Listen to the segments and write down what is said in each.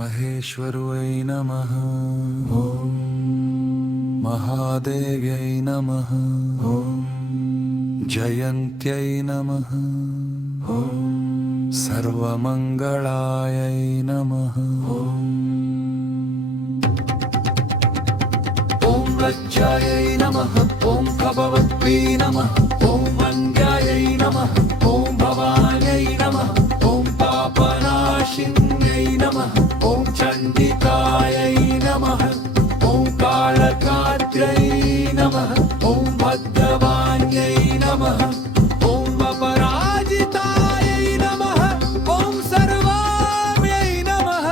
महेश्वराय नमः। ॐ महादेव्यै नमः। ॐ जयन्त्यै नमः। ॐ सर्वमङ्गलायै नमः। ॐ लज्जायै नमः। ॐ भगवत्यै नमः। ॐ वन्द्यायै नमः। ॐ भवान्यै नमः। ॐ पापनाशिन्यै नमः। ॐ चण्डिकायै नमः। ॐ कालकात्र्यै नमः। ॐ भद्रवाण्यै नमः। ॐ अपराजितायै नमः। ॐ सर्वाम्यै नमः।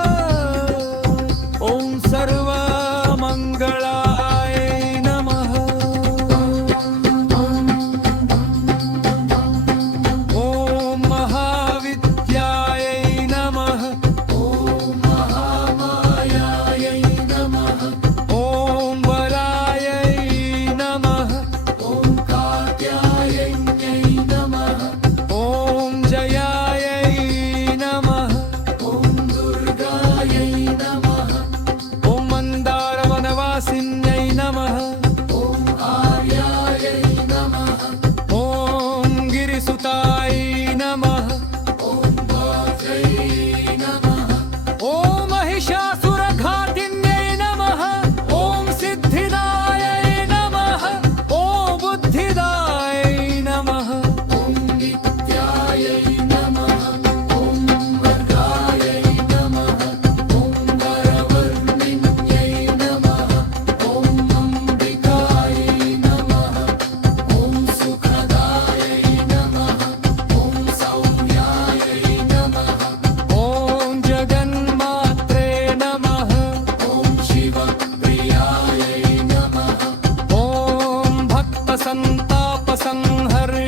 ॐ सर्वमङ्गलायै नमः। ॐ महाविद्यायै नमः। ॐ महामायायै नमः। ॐ वरायै नमः। ॐ कात्यायन्यै नमः। ॐ जयायै नमः। ॐ दुर्गायै नमः। ॐ मन्दारवनवासिन्यै नमः। ॐ आर्यायै नमः। ॐ गिरिसुतायै नमः। ॐ वाजै नमः। ॐ महिषासुरघातिन्यै नमः। ॐ सिद्धिदायै नमः। ॐ बुद्धिदायै नमः। ॐ नित्यायै नमः। ॐ वर्गायै नमः। ॐ वरवर्णिन्यै नमः। ॐ अम्बिकायै नमः। ॐ सुखदायै नमः। ॐ सौम्यायै नमः। ॐ जगन्मात्रे नमः। ॐ शिवप्रियायै नमः। ॐ भक्तसन्तापसंहर्षायै